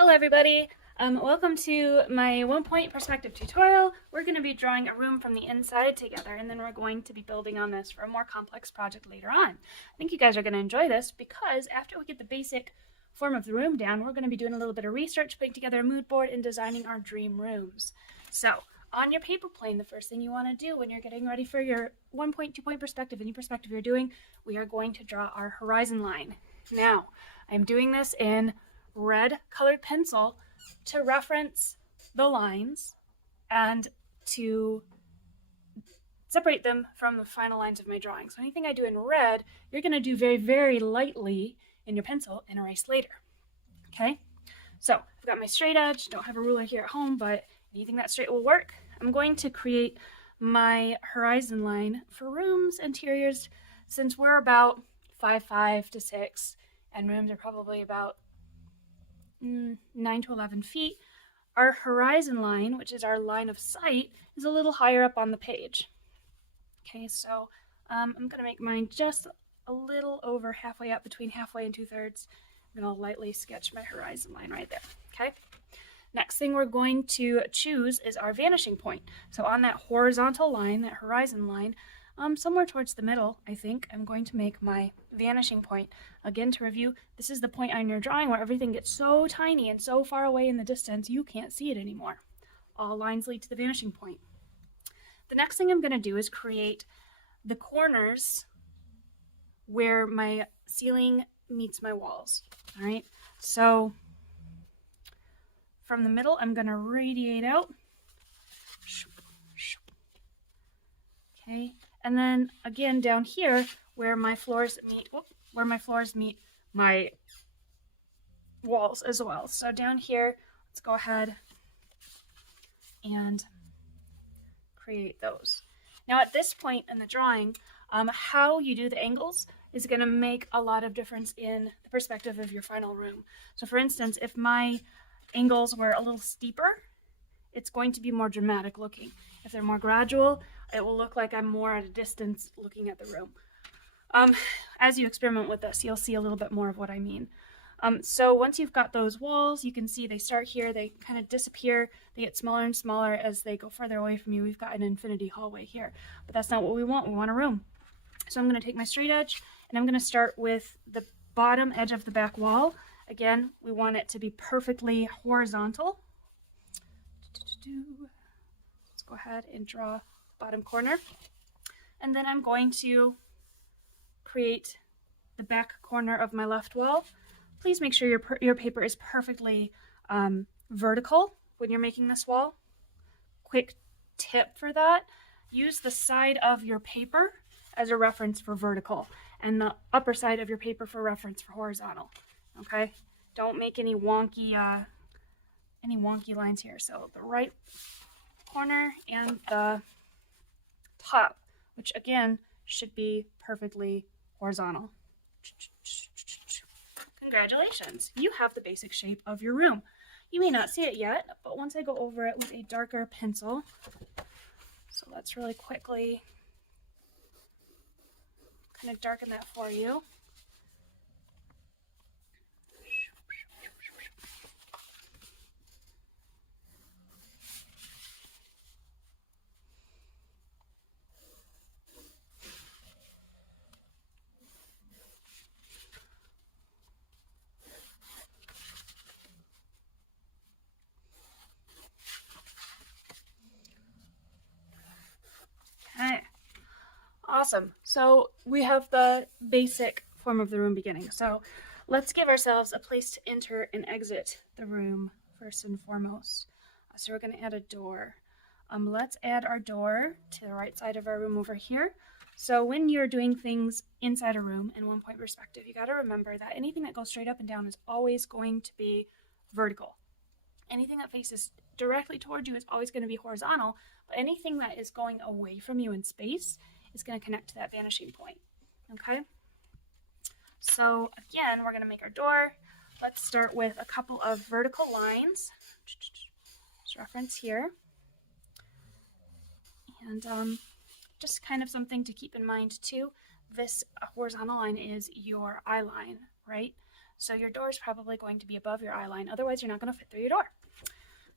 Hello everybody, welcome to my 1-point perspective tutorial. We're going to be drawing a room from the inside together, and then we're going to be building on this for a more complex project later on. I think you guys are going to enjoy this because after we get the basic form of the room down, we're going to be doing a little bit of research, putting together a mood board, and designing our dream rooms. So on your paper plane, the first thing you want to do when you're getting ready for your 1-point, 2-point perspective, any perspective you're doing, we are going to draw our horizon line. Now, I'm doing this in red colored pencil to reference the lines and to separate them from the final lines of my drawing. So anything I do in red, you're going to do very, very lightly in your pencil and erase later. Okay? So I've got my straight edge. Don't have a ruler here at home, but anything that straight will work. I'm going to create my horizon line for rooms, interiors, since we're about 5'5" to 6, and rooms are probably about 9 to 11 feet. Our horizon line, which is our line of sight, is a little higher up on the page. Okay, so I'm going to make mine just a little over halfway up, between halfway and 2/3. I'm going to lightly sketch my horizon line right there. Okay. Next thing we're going to choose is our vanishing point. So on that horizontal line, that horizon line, somewhere towards the middle, I think, I'm going to make my vanishing point. Again, to review, this is the point on your drawing where everything gets so tiny and so far away in the distance you can't see it anymore. All lines lead to the vanishing point. The next thing I'm going to do is create the corners where my ceiling meets my walls. All right, so from the middle, I'm going to radiate out. Okay, and then again down here where my floors meet, my walls as well. So down here, let's go ahead and create those. Now at this point in the drawing, how you do the angles is going to make a lot of difference in the perspective of your final room. So for instance, if my angles were a little steeper, it's going to be more dramatic looking. If they're more gradual, it will look like I'm more at a distance looking at the room. As you experiment with this, you'll see a little bit more of what I mean. So once you've got those walls, you can see they start here, they kind of disappear, they get smaller and smaller as they go further away from you. We've got an infinity hallway here, but that's not what we want. We want a room. So I'm going to take my straight edge and I'm going to start with the bottom edge of the back wall. Again, we want it to be perfectly horizontal. Let's go ahead and draw the bottom corner. And then I'm going to create the back corner of my left wall. Please make sure your paper is perfectly vertical when you're making this wall. Quick tip for that, use the side of your paper as a reference for vertical and the upper side of your paper for reference for horizontal. Okay, don't make any wonky lines here. So the right corner and the top, which again should be perfectly horizontal. Congratulations, you have the basic shape of your room. You may not see it yet, but once I go over it with a darker pencil, so let's really quickly kind of darken that for you. Okay, awesome. So we have the basic form of the room beginning. So let's give ourselves a place to enter and exit the room first and foremost. So we're going to add a door. Let's add our door to the right side of our room over here. So when you're doing things inside a room in 1-point perspective, you got to remember that anything that goes straight up and down is always going to be vertical. Anything that faces directly toward you is always going to be horizontal, but anything that is going away from you in space is going to connect to that vanishing point. Okay? So again, we're going to make our door. Let's start with a couple of vertical lines. Just reference here. And just kind of something to keep in mind too, this horizontal line is your eye line, right? So your door is probably going to be above your eye line. Otherwise, you're not going to fit through your door.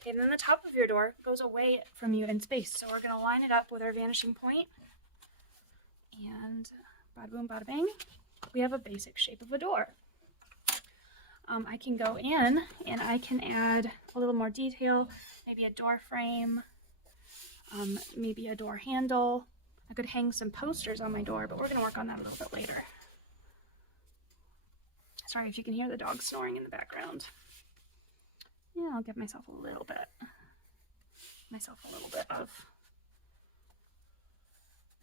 Okay, and then the top of your door goes away from you in space. So we're going to line it up with our vanishing point. And bada boom, bada bang, we have a basic shape of a door. I can go in and I can add a little more detail, maybe a door frame, maybe a door handle. I could hang some posters on my door, but we're going to work on that a little bit later. Sorry if you can hear the dog snoring in the background. Yeah, I'll give myself a little bit of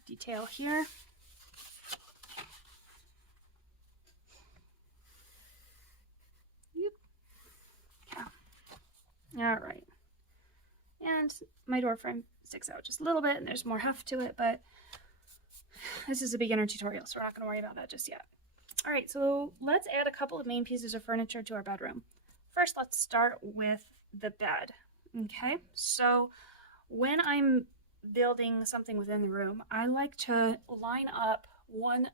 detail here. All right, and my door frame sticks out just a little bit and there's more heft to it, but this is a beginner tutorial, so we're not going to worry about that just yet. All right, so let's add a couple of main pieces of furniture to our bedroom. First, let's start with the bed. Okay, so when I'm building something within the room, I like to line up one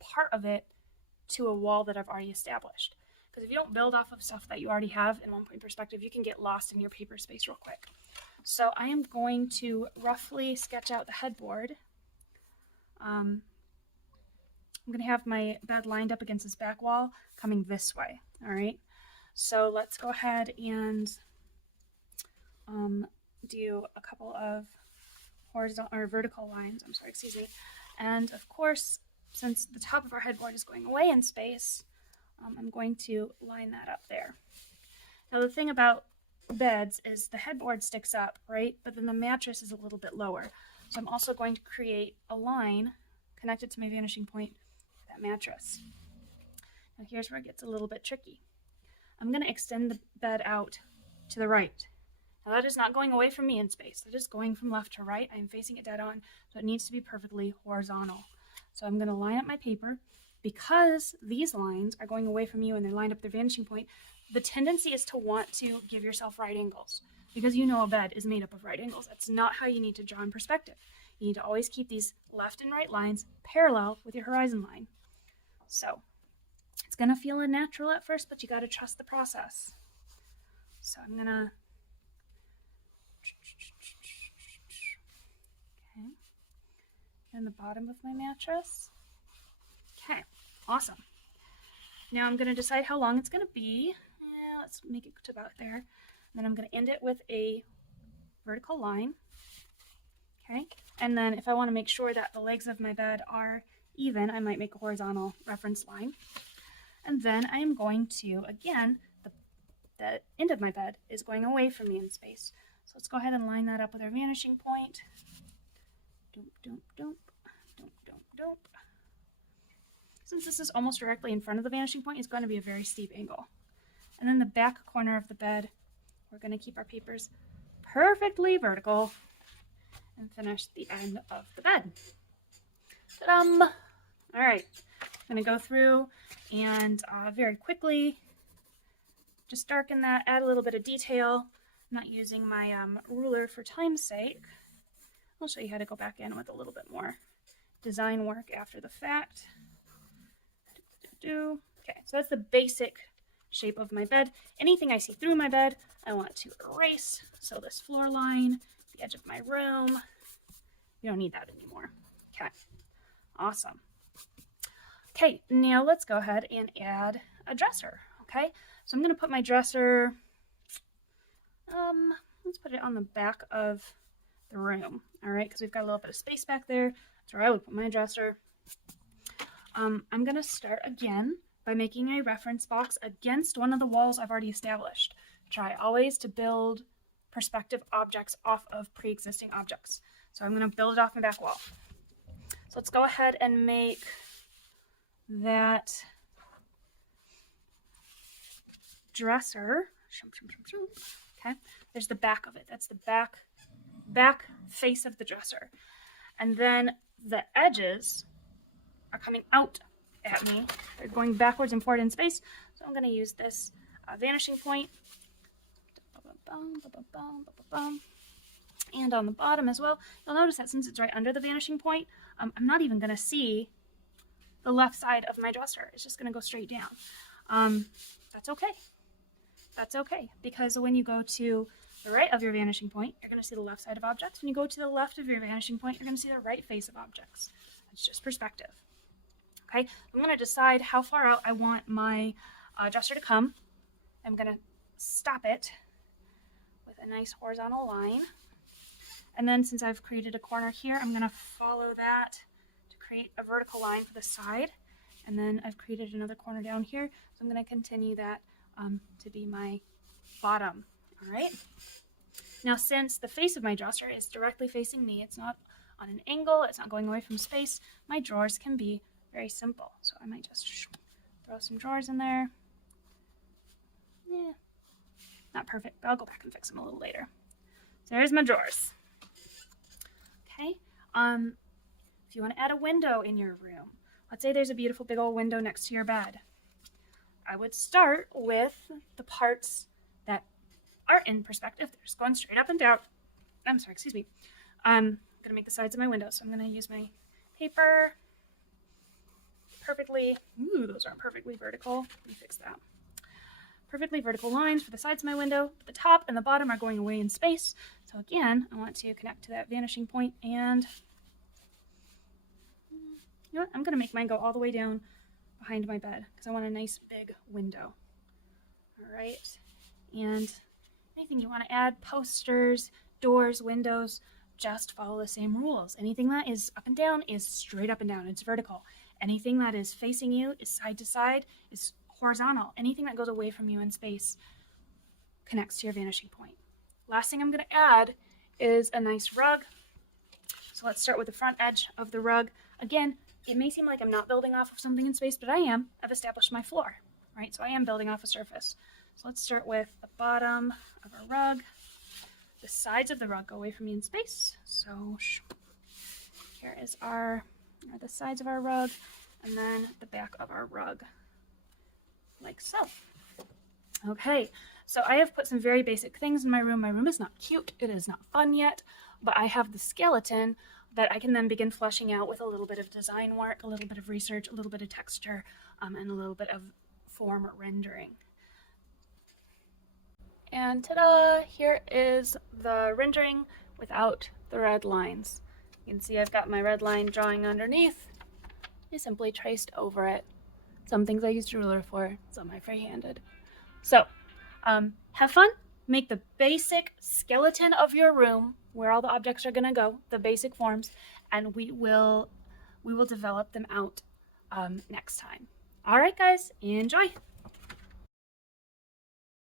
part of it to a wall that I've already established. Because if you don't build off of stuff that you already have in one-point perspective, you can get lost in your paper space real quick. So I am going to roughly sketch out the headboard. I'm going to have my bed lined up against this back wall coming this way. All right. So let's go ahead and do a couple of horizontal or vertical lines. And of course, since the top of our headboard is going away in space, I'm going to line that up there. Now the thing about beds is the headboard sticks up, right? But then the mattress is a little bit lower. So I'm also going to create a line connected to my vanishing point with that mattress. Now here's where it gets a little bit tricky. I'm going to extend the bed out to the right. Now that is not going away from me in space. That is going from left to right. I'm facing it dead on, so it needs to be perfectly horizontal. So I'm going to line up my paper. Because these lines are going away from you and they're lined up their vanishing point, the tendency is to want to give yourself right angles. Because you know a bed is made up of right angles. That's not how you need to draw in perspective. You need to always keep these left and right lines parallel with your horizon line. So it's going to feel unnatural at first, but you got to trust the process. So I'm going to... Okay. And the bottom of my mattress. Okay, awesome. Now I'm going to decide how long it's going to be. Yeah, let's make it to about there. And then I'm going to end it with a vertical line. Okay, and then if I want to make sure that the legs of my bed are even, I might make a horizontal reference line. And then I am going to, again, the end of my bed is going away from me in space. So let's go ahead and line that up with our vanishing point. Doop, doop, doop, doop, doop, doop. Since this is almost directly in front of the vanishing point, it's going to be a very steep angle. And then the back corner of the bed, we're going to keep our papers perfectly vertical and finish the end of the bed. Ta-dum! All right, I'm going to go through and very quickly just darken that, add a little bit of detail. I'm not using my ruler for time's sake. I'll show you how to go back in with a little bit more design work after the fact. Okay, so that's the basic shape of my bed. Anything I see through my bed, I want to erase. So this floor line, the edge of my room, you don't need that anymore. Okay, awesome. Okay, now let's go ahead and add a dresser. Okay, so I'm going to put my dresser, let's put it on the back of the room. All right, because we've got a little bit of space back there. That's where I would put my dresser. I'm going to start again by making a reference box against one of the walls I've already established. Try always to build perspective objects off of pre-existing objects. So I'm going to build it off my back wall. So let's go ahead and make that dresser. Okay, there's the back of it. That's the back face of the dresser. And then the edges are coming out at me. They're going backwards and forward in space. So I'm going to use this vanishing point. And on the bottom as well. You'll notice that since it's right under the vanishing point, I'm not even going to see the left side of my dresser. It's just going to go straight down. that's okay. That's okay, because when you go to the right of your vanishing point, you're going to see the left side of objects. When you go to the left of your vanishing point, you're going to see the right face of objects. It's just perspective. Okay, I'm going to decide how far out I want my dresser to come. I'm going to stop it with a nice horizontal line. And then since I've created a corner here, I'm going to follow that to create a vertical line for the side. And then I've created another corner down here, so I'm going to continue that to be my bottom. All right. Now, since the face of my dresser is directly facing me, it's not on an angle, it's not going away from space, my drawers can be very simple. So I might just throw some drawers in there. Yeah, not perfect, but I'll go back and fix them a little later. So there's my drawers. Okay. If you want to add a window in your room, let's say there's a beautiful big old window next to your bed. I would start with the parts that are in perspective. They're just going straight up and down. I'm sorry, excuse me. I'm going to make the sides of my window. So I'm going to use my paper perfectly. Ooh, those aren't perfectly vertical. Let me fix that. Perfectly vertical lines for the sides of my window. But the top and the bottom are going away in space. So again, I want to connect to that vanishing point, and you know what? I'm going to make mine go all the way down behind my bed because I want a nice big window. All right. And anything you want to add, posters, doors, windows, just follow the same rules. Anything that is up and down is straight up and down. It's vertical. Anything that is facing you is side to side, is horizontal. Anything that goes away from you in space connects to your vanishing point. Last thing I'm going to add is a nice rug. So let's start with the front edge of the rug. Again, it may seem like I'm not building off of something in space, but I am. I've established my floor, right? So I am building off a surface. So let's start with the bottom of our rug. The sides of the rug go away from me in space. So here are the sides of our rug, and then the back of our rug, like so. Okay, so I have put some very basic things in my room. My room is not cute. It is not fun yet, but I have the skeleton that I can then begin fleshing out with a little bit of design work, a little bit of research, a little bit of texture, and a little bit of form rendering. And ta-da! Here is the rendering without the red lines. You can see I've got my red line drawing underneath. I simply traced over it. Some things I used a ruler for, some I freehanded. So, have fun. Make the basic skeleton of your room, where all the objects are gonna go, the basic forms, and we will develop them out next time. All right, guys, enjoy.